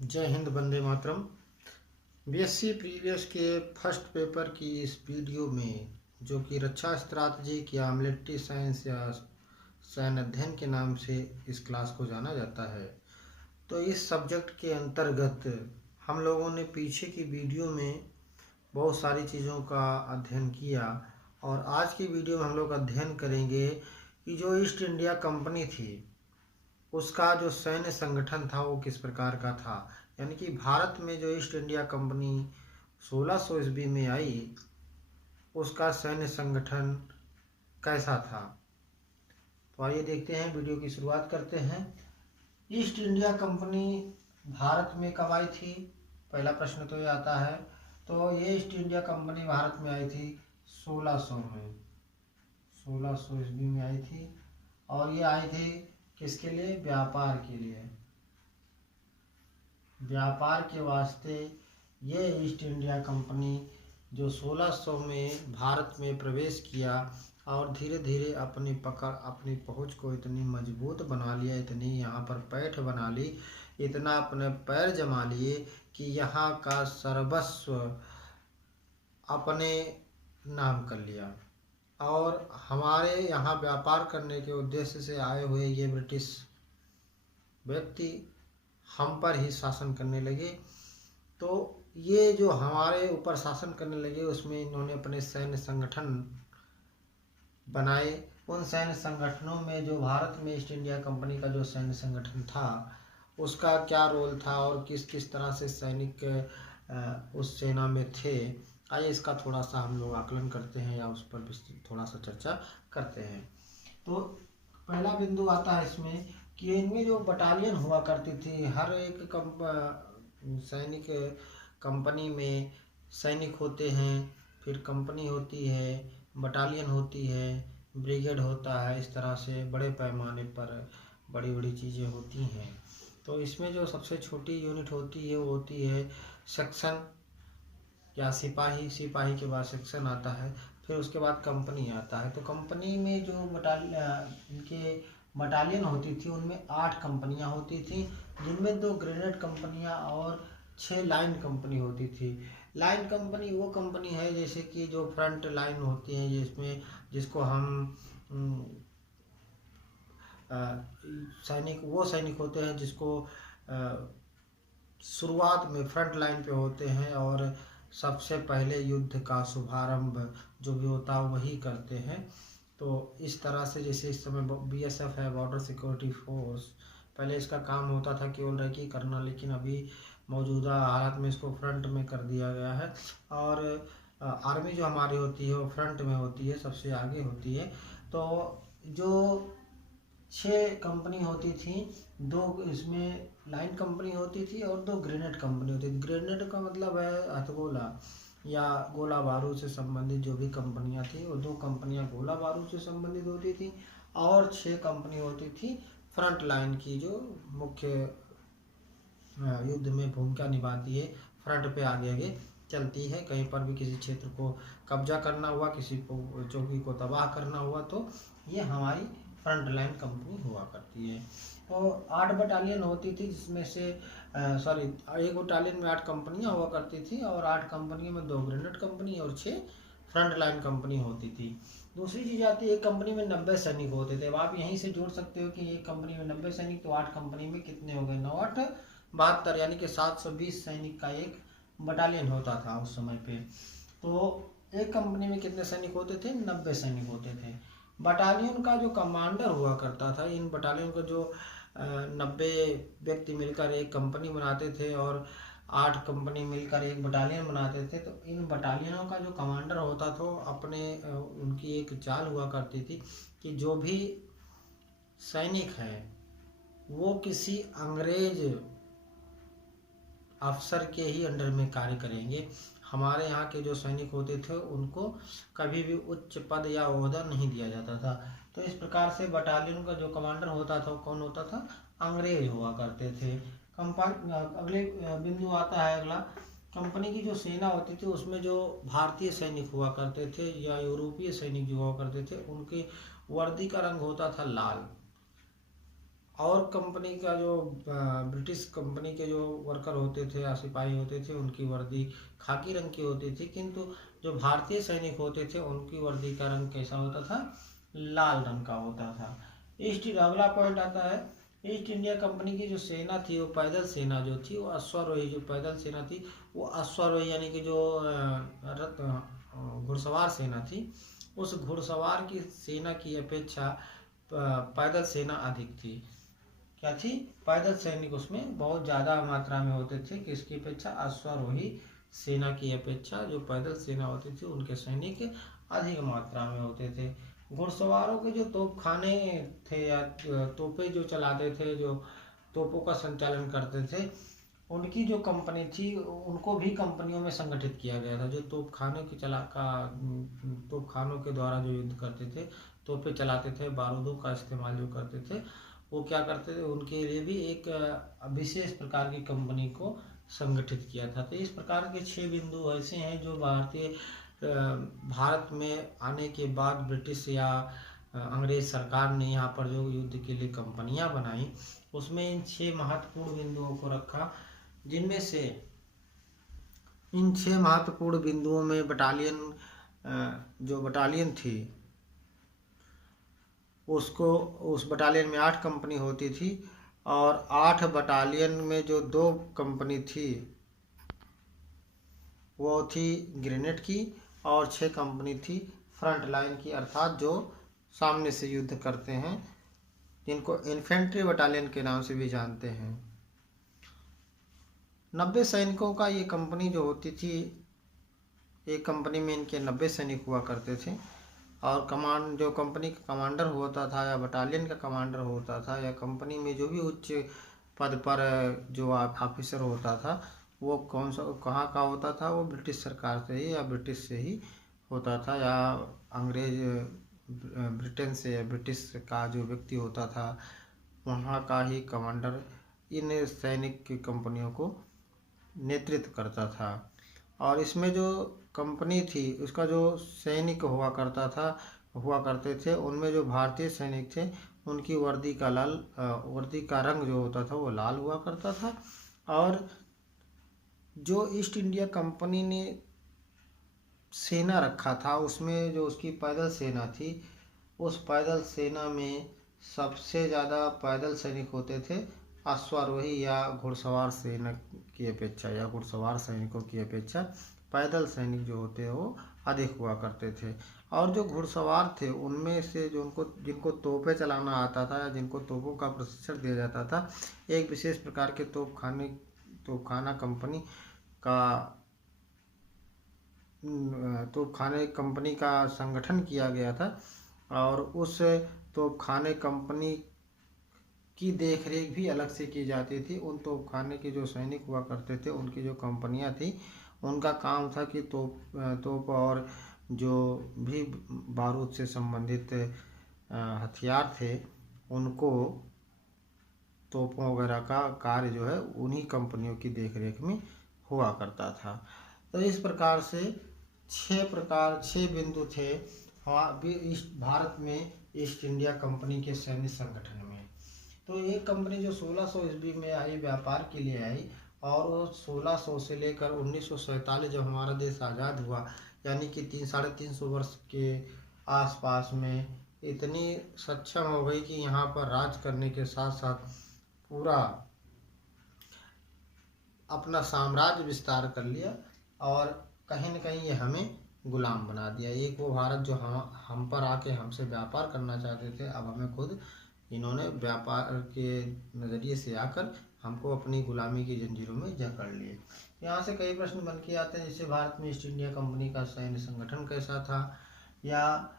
जय Hind, Vande Mataram. BSc previous के first paper की इस वीडियो में, जो कि रक्षा स्ट्रैटेजी या मिलिट्री साइंस या सैन्य अध्ययन के नाम से इस क्लास को जाना जाता है, तो इस सब्जेक्ट के अंतर्गत हम लोगों ने पीछे की वीडियो में बहुत सारी चीज़ों का अध्ययन किया। और आज की वीडियो में हम लोग अध्ययन करेंगे कि जो ईस्ट इंडिया कंपनी थी उसका जो सैन्य संगठन था वो किस प्रकार का था। यानी कि भारत में जो ईस्ट इंडिया कंपनी 1600 ईस्वी में आई, उसका सैन्य संगठन कैसा था। तो आइए देखते हैं, वीडियो की शुरुआत करते हैं। ईस्ट इंडिया कंपनी भारत में कब आई थी, पहला प्रश्न तो ये आता है। तो ये ईस्ट इंडिया कंपनी भारत में आई थी 1600 में, 1600 ईस्वी में आई थी। और ये आई थी किसके लिए? व्यापार के लिए। व्यापार के वास्ते ये ईस्ट इंडिया कंपनी जो 1600 में भारत में प्रवेश किया और धीरे धीरे अपनी पकड़, अपनी पहुंच को इतनी मजबूत बना लिया, इतनी यहाँ पर पैठ बना ली, इतना अपने पैर जमा लिए कि यहाँ का सर्वस्व अपने नाम कर लिया। और हमारे यहाँ व्यापार करने के उद्देश्य से आए हुए ये ब्रिटिश व्यक्ति हम पर ही शासन करने लगे। तो ये जो हमारे ऊपर शासन करने लगे, उसमें इन्होंने अपने सैन्य संगठन बनाए। उन सैन्य संगठनों में जो भारत में ईस्ट इंडिया कंपनी का जो सैन्य संगठन था, उसका क्या रोल था और किस किस तरह से सैनिक उस सेना में थे, आइए इसका थोड़ा सा हम लोग आकलन करते हैं या उस पर थोड़ा सा चर्चा करते हैं। तो पहला बिंदु आता है इसमें कि इनमें जो बटालियन हुआ करती थी, हर एक सैनिक कंपनी में सैनिक होते हैं, फिर कंपनी होती है, बटालियन होती है, ब्रिगेड होता है। इस तरह से बड़े पैमाने पर बड़ी बड़ी चीज़ें होती हैं। तो इसमें जो सबसे छोटी यूनिट होती है वो होती है सेक्शन या सिपाही। सिपाही के बाद सेक्शन आता है, फिर उसके बाद कंपनी आता है। तो कंपनी में जो इनके बटालियन होती थी, उनमें 8 कंपनियां होती थी, जिनमें 2 ग्रेनेड कंपनियां और 6 लाइन कंपनी होती थी। लाइन कंपनी वो कंपनी है जैसे कि जो फ्रंट लाइन होती है, जिसको हम सैनिक होते हैं जिसको शुरुआत में फ्रंट लाइन पे होते हैं और सबसे पहले युद्ध का शुभारंभ जो भी होता है वही करते हैं। तो इस तरह से जैसे इस समय बीएसएफ है, बॉर्डर सिक्योरिटी फोर्स, पहले इसका काम होता था केवल रेकी करना, लेकिन अभी मौजूदा हालत में इसको फ्रंट में कर दिया गया है। और आर्मी जो हमारी होती है वो फ्रंट में होती है, सबसे आगे होती है। तो जो 6 कंपनी होती थी, 2 इसमें लाइन कंपनी होती थी और 2 ग्रेनेड कंपनी होती थी। ग्रेनेड का मतलब है हथगोला या गोला बारूद से संबंधित जो भी कंपनियां थी, वो 2 कंपनियां गोला बारूद से संबंधित होती थी और 6 कंपनी होती थी फ्रंट लाइन की, जो मुख्य युद्ध में भूमिका निभाती है, फ्रंट पे आगे आगे चलती है। कहीं पर भी किसी क्षेत्र को कब्जा करना हुआ, किसी को चौकी को तबाह करना हुआ, तो ये हमारी फ्रंट लाइन कंपनी हुआ करती है। तो 8 बटालियन होती थी, जिसमें से एक बटालियन में 8 कंपनियां हुआ करती थी और 8 कंपनियों में 2 ग्रेनेड कंपनी और 6 फ्रंट लाइन कंपनी होती थी। दूसरी चीज़ आती है, एक कंपनी में 90 सैनिक होते थे। अब आप यहीं से जोड़ सकते हो कि एक कंपनी में 90 सैनिक, तो 8 कंपनी में कितने हो गए? 9 8 72, यानी कि 720 सैनिक का एक बटालियन होता था उस समय पे। तो एक कंपनी में कितने सैनिक होते थे? 90 सैनिक होते थे। बटालियन का जो कमांडर हुआ करता था, इन बटालियन का जो 90 व्यक्ति मिलकर एक कंपनी बनाते थे और 8 कंपनी मिलकर एक बटालियन बनाते थे। तो इन बटालियनों का जो कमांडर होता था, अपने उनकी एक चाल हुआ करती थी कि जो भी सैनिक है वो किसी अंग्रेज अफसर के ही अंडर में कार्य करेंगे। हमारे यहाँ के जो सैनिक होते थे उनको कभी भी उच्च पद या ओहदा नहीं दिया जाता था। तो इस प्रकार से बटालियन का जो कमांडर होता था, कौन होता था? अंग्रेज हुआ करते थे। अगले बिंदु आता है अगला, कंपनी की जो सेना होती थी उसमें जो भारतीय सैनिक हुआ करते थे या यूरोपीय सैनिक जो हुआ करते थे, उनके वर्दी का रंग होता था लाल। और कंपनी का जो ब्रिटिश कंपनी के जो वर्कर होते थे या सिपाही होते थे उनकी वर्दी खाकी रंग की होती थी, किंतु जो भारतीय सैनिक होते थे उनकी वर्दी का रंग कैसा होता था, लाल रंग का होता था। अगला पॉइंट आता है, ईस्ट इंडिया कंपनी की जो सेना थी वो पैदल सेना जो थी वो अश्वारोही, जो पैदल सेना थी वो अश्वारोही यानी कि जो घुड़सवार सेना थी, उस घुड़सवार की सेना की अपेक्षा पैदल सेना अधिक थी। क्या थी, पैदल सैनिक उसमें बहुत ज़्यादा मात्रा में होते थे, किसकी अपेक्षा, अश्वारोही सेना की अपेक्षा जो पैदल सेना होती थी उनके सैनिक अधिक मात्रा में होते थे। घुड़सवारों के जो तोपखाने थे या तोपें जो चलाते थे, जो तोपों का संचालन करते थे, उनकी जो कंपनी थी उनको भी कंपनियों में संगठित किया गया था। जो तोपखानों के द्वारा जो युद्ध करते थे, तोपें चलाते थे, बारूदों का इस्तेमाल जो करते थे, वो क्या करते थे, उनके लिए भी एक विशेष प्रकार की कंपनी को संगठित किया था। तो इस प्रकार के 6 बिंदु ऐसे हैं जो भारत में आने के बाद ब्रिटिश या अंग्रेज सरकार ने यहाँ पर जो युद्ध के लिए कंपनियां बनाई, उसमें इन 6 महत्वपूर्ण बिंदुओं को रखा, जिनमें से इन 6 महत्वपूर्ण बिंदुओं में जो बटालियन थी उस बटालियन में 8 कंपनी होती थी, और 8 बटालियन में जो 2 कंपनी थी वो थी ग्रेनेड की, और 6 कंपनी थी फ्रंट लाइन की, अर्थात जो सामने से युद्ध करते हैं, जिनको इन्फेंट्री बटालियन के नाम से भी जानते हैं। 90 सैनिकों का ये कंपनी जो होती थी, एक कंपनी में इनके 90 सैनिक हुआ करते थे, और जो कंपनी का कमांडर होता था या बटालियन का कमांडर होता था या कंपनी में जो भी उच्च पद पर जो ऑफिसर होता था, वो कहाँ का होता था, वो ब्रिटिश सरकार से ही या ब्रिटिश से ही होता था, या अंग्रेज ब्रिटेन से या ब्रिटिश का जो व्यक्ति होता था वहाँ का ही कमांडर इन सैनिक की कंपनियों को नेतृत्व करता था। और इसमें जो कंपनी थी उसका जो सैनिक हुआ करते थे, उनमें जो भारतीय सैनिक थे उनकी वर्दी का रंग जो होता था वो लाल हुआ करता था। और जो ईस्ट इंडिया कंपनी ने सेना रखा था उसमें जो उसकी पैदल सेना थी, उस पैदल सेना में सबसे ज़्यादा पैदल सैनिक होते थे अश्वारोही या घुड़सवार सेना की अपेक्षा, या घुड़सवार सैनिकों की अपेक्षा पैदल सैनिक जो होते हैं वो अधिक हुआ करते थे। और जो घुड़सवार थे उनमें से जिनको तोपें चलाना आता था या जिनको तोपों का प्रशिक्षण दिया जाता था, एक विशेष प्रकार के तोपखाना कंपनी का संगठन किया गया था, और उस तोपखाने कंपनी की देखरेख भी अलग से की जाती थी। उन तोपखाने के जो सैनिक हुआ करते थे उनकी जो कंपनियां थी, उनका काम था कि तोप और जो भी बारूद से संबंधित हथियार थे उनको, तोपों वगैरह का कार्य जो है उन्हीं कंपनियों की देखरेख में हुआ करता था। तो इस प्रकार से 6 बिंदु थे भारत में ईस्ट इंडिया कंपनी के सैन्य संगठन में। तो ये कंपनी जो 1600 ईस्वी में आई, व्यापार के लिए आई, और वो 1600 से लेकर 1947 जब हमारा देश आज़ाद हुआ, यानी कि 350 वर्ष के आसपास में इतनी सक्षम हो गई कि यहाँ पर राज करने के साथ साथ पूरा अपना साम्राज्य विस्तार कर लिया, और कहीं न कहीं ये हमें गुलाम बना दिया। एक वो भारत जो हम पर आके हमसे व्यापार करना चाहते थे, अब हमें खुद इन्होंने व्यापार के नज़रिए से आकर हमको अपनी गुलामी की जंजीरों में जकड़ लिए। यहाँ से कई प्रश्न बन के आते हैं, जैसे भारत में ईस्ट इंडिया कंपनी का सैन्य संगठन कैसा था, या